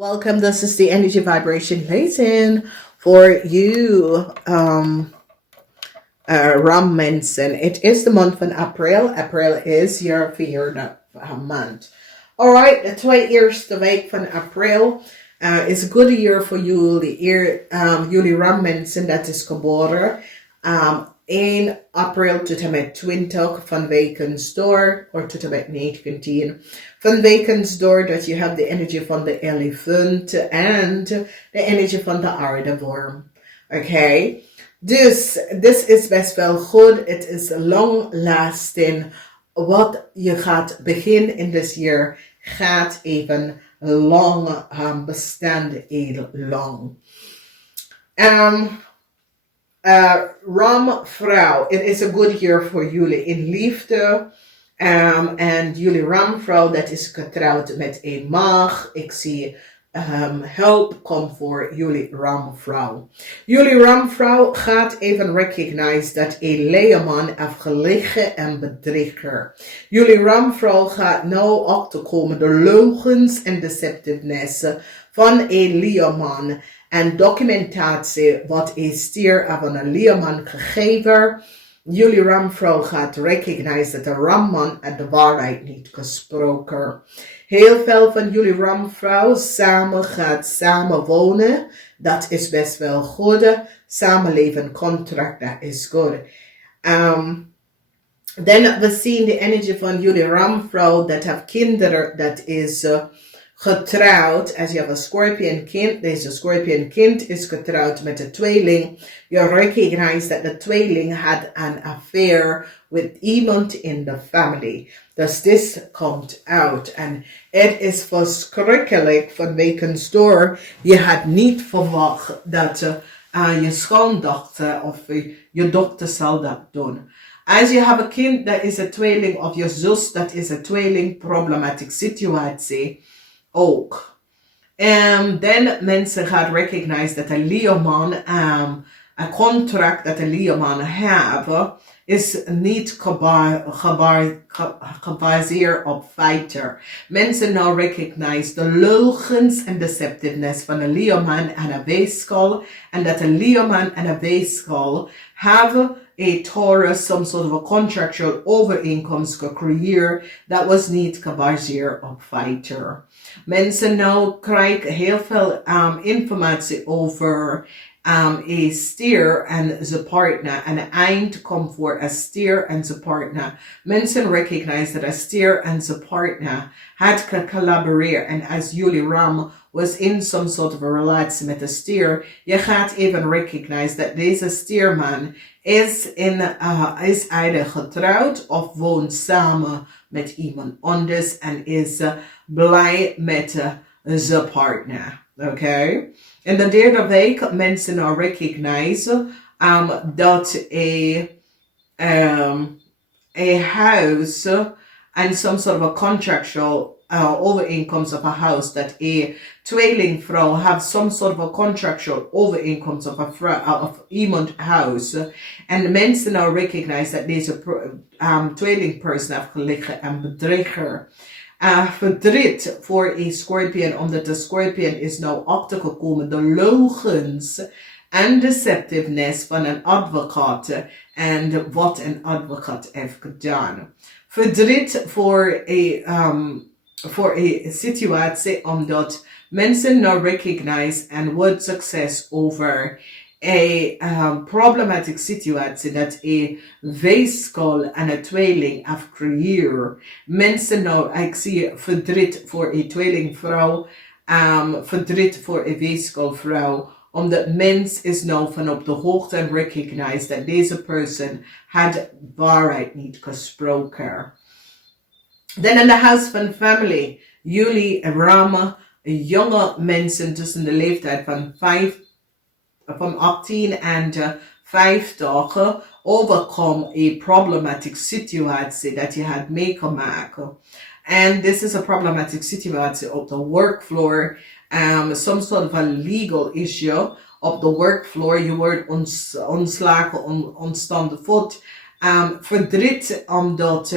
Welcome. This is the energy vibration Lezing for you, Ram Mensen. It is the month of April. April is your vierde month. All right, the 2e week van April is a good year for jullie. Jullie Ram Mensen, dat is geboren 1 april tot en met 20 van wekens door, of tot en met 19 van wekens door, dat je hebt de energie van de elefant en de energie van de aardeworm. Oké, dus dit is best wel goed. Het is long lasting. Wat je gaat beginnen in dit jaar gaat even lang bestaan, heel lang. Ram vrouw, it is a good year for jullie in liefde. En jullie ramvrouw, dat is getrouwd met een mag. Ik zie hulp komt voor jullie ramvrouw. Jullie ramvrouw gaat even recognize dat een leerman heeft gelegen en bedrieger. Jullie ramvrouw gaat nou achterkomen de leugens en deceptiveness van een leerman. En documentatie wat is stier van een leerman gegeven. Jullie ramvrouw gaat recognize dat de ramman en de waarheid niet gesproken. Heel veel van jullie ramvrouw gaat samen wonen. Dat is best wel goed. Samenleven contract, dat is goed. Dan we zien de energie van jullie ramvrouw dat heeft kinderen, dat is getrouwd. Als je hebt een scorpion kind, deze scorpion kind is getrouwd met een tweeling. Je recognize dat de tweeling had een affair with iemand in de family. Dus dit komt uit. En het is verschrikkelijk van wekens door. Je had niet verwacht dat je schoondochter of je dochter zal dat doen. Als je hebt een kind dat is een tweeling of je zus dat is een tweeling, problematische situatie. Ook. En dan mensen gaan recognize dat een leerman, een contract dat een leerman heeft, is niet gebaseerd op feiten. Mensen nou recognize de leugens en deceptiveness van een leerman en een weeskal. En dat een leerman en een weeskal hebben a Taurus, some sort of a contractual overeenkomst gecreëerd. Dat was niet gebaseerd op feiten. Mensen nou krijgen heel veel informatie over een stier en zijn partner. En een eind komt voor een stier en zijn partner. Mensen recognize dat een stier en zijn partner had gecollaboreerd. En als jullie ram was in some sort of a relatie met een stier, je gaat even recognize dat deze stierman is either getrouwd of woont samen met iemand anders en is blij met zijn partner. Oké? In de derde week mensen nou recognize dat een huis en some sort of a contractual overeenkomst of a house, that a tweelingvrouw have some sort of a contractual overeenkomst of iemand house. And the mensen now recognize that deze tweeling person heeft gelegen en bedrieger. Verdriet voor een scorpion, omdat de scorpion is nou achtergekomen de leugens en deceptiveness van een advocaat en wat een advocaat heeft gedaan. Verdriet voor een situatie omdat mensen nou recognize en wordt succes over een problematic situatie dat een weeskal en een tweeling heeft gecreëerd. Mensen nou, ik zie verdriet voor een tweelingvrouw, verdriet voor een weeskalvrouw, omdat mens is nou van op de hoogte en recognize dat deze persoon had waarheid niet gesproken. Dan in de house van family, jullie rammen jonge mensen tussen de leeftijd van 18 en 50 overkom een problematic situatie dat je had meegemaakt. And this is a problematic situatie op de workfloor, some sort of a legal issue op de workfloor. Je wordt ontslagen, ontstaande voet. Verdriet omdat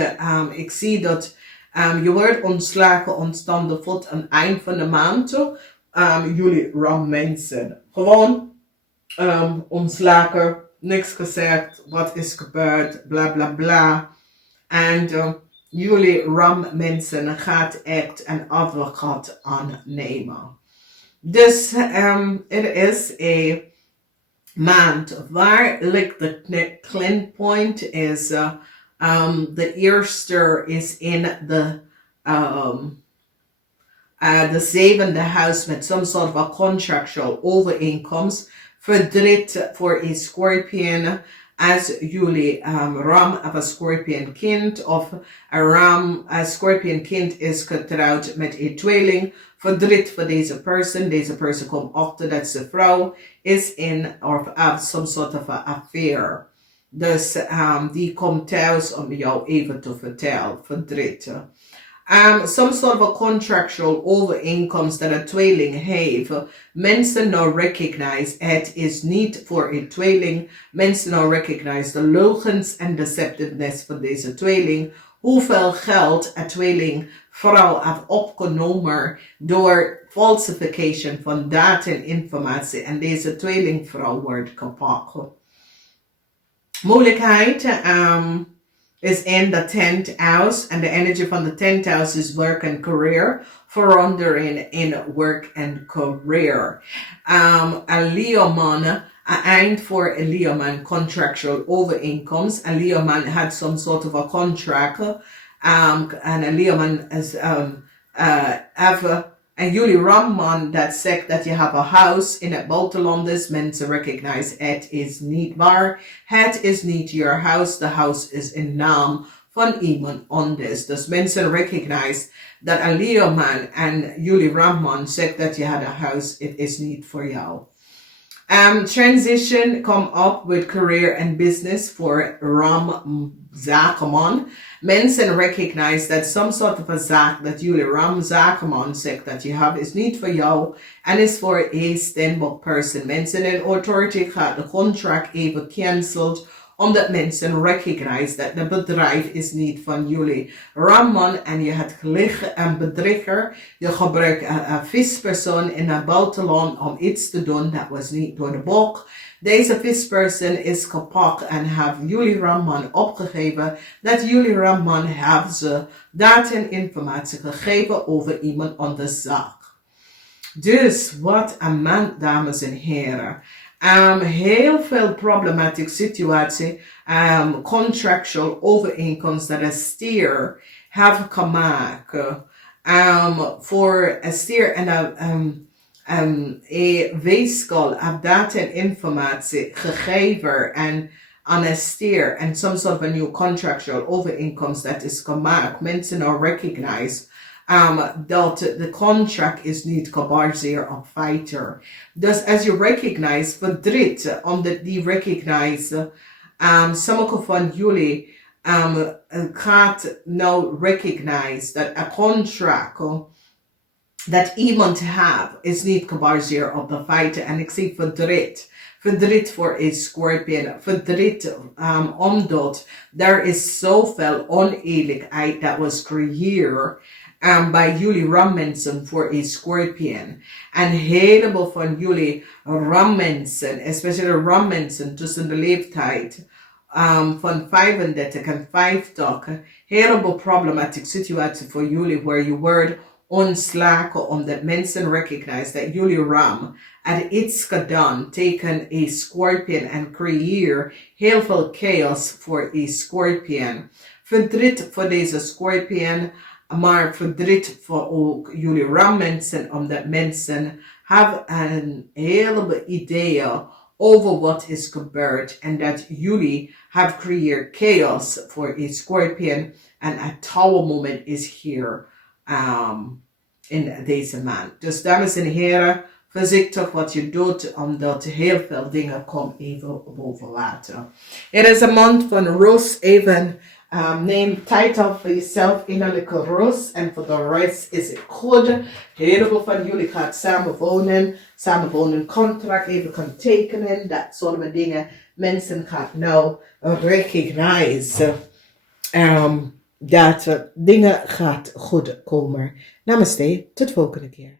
ik zie dat je wordt ontslagen, ontstaande voet aan het eind van de maand. jullie ram mensen. Gewoon omslagen, niks gezegd, wat is gebeurd, bla bla bla. En jullie ram mensen gaat echt een advocaat aannemen. Dus het is een maand waar ligt de kleinpoint is. De eerste is in de zevende huis met some sort of a contractual overeenkomst. Verdriet voor een Scorpion als jullie ram of een Scorpion kind of een Scorpion kind is getrouwd met een tweeling. Verdriet voor deze person. Deze person komt achter dat zijn vrouw is in of have some sort of a affair. Dus die komt thuis om jou even te vertellen. Verdriet. Some sort of a contractual overeenkomst dat een tweeling heeft. Mensen nou recognize het is niet voor een tweeling. Mensen nou recognize de leugens en deceptiveness van deze tweeling. Hoeveel geld een tweeling vrouw heeft opgenomen door falsification van data en informatie. En deze tweelingvrouw wordt gepakt. Moeilijkheid is in the 10th house. And the energy from the 10th house is work and career. Verandering in work and career. Een Leo-man, een eind voor een Leo-man contractual overeenkomst. Een Leo-man had some sort of a contract. And a Leo-man is en jullie ramman dat zegt dat je have a house in het buitenland is. Mensen recognize het is niet waar. Het is niet your house. The house is in naam van iemand anders. Dus mensen recognize dat een Leo-man en jullie ramman zegt dat je had a house. Het is niet voor jou. Transition come up with career and business for Ram Zakenman. Mensen recognize that some sort of a zaak dat jullie Ram Zakenman zegt dat je hebt is niet voor jou en is voor een standbook person. Mensen in authority gaat de contract even cancelled omdat mensen recognize dat het bedrijf is niet van jullie Ramman en je hebt gelicht en bedrieger. Je gebruikt een vispersoon in het buitenland om iets te doen dat was niet door de boek. Deze visperson is gepakt en heeft jullie Ramman opgegeven dat jullie Ramman heeft ze data en informatie gegeven over iemand anders zaak. Dus wat een maand, dames en heren. Heel veel problematic situatie, contractual overeenkomst dat een stier heeft gemaakt. Voor een stier en een weeskal heeft data en informatie gegeven en aan een stier en some sort of a new contractual overeenkomst dat is gemaakt. Mensen nou recognize dat de contract is niet gebaseerd op feiten. Dus als je recognize verdriet, omdat die recognize, sommige van jullie gaat nou recognize dat een contract dat iemand heeft is niet gebaseerd op de feiten. En ik zie verdriet. Verdriet voor een Scorpion. Verdriet omdat er is zoveel oneerlijkheid dat was gecreëerd bij jullie rammensen voor een Scorpion. En heleboel van jullie rammensen, especially rammensen tussen de leeftijd van 35 en 50, heleboel problematic situatie voor jullie waar je wordt ontslagen omdat mensen recognize dat jullie ram had iets gedaan, teken een Scorpion en creëer heel veel chaos voor een Scorpion. Verdriet voor deze Scorpion, maar verdriet voor ook jullie rammensen, omdat mensen hebben een heleboel ideeën over wat is gebeurd en dat jullie hebben gecreëerd chaos voor een Scorpion en het tower moment is hier in deze maand. Dus dames en heren, voorzichtig wat je doet, omdat heel veel dingen komen even boven water. Het is een maand van rust, even neem tijd af voor jezelf, innerlijke rust, en voor de rest is het goed. Heel veel van jullie gaat samenwonen, contract even kan tekenen, dat soort dingen. Mensen gaan nou recognize dat dingen gaat goed komen. Namaste, tot de volgende keer.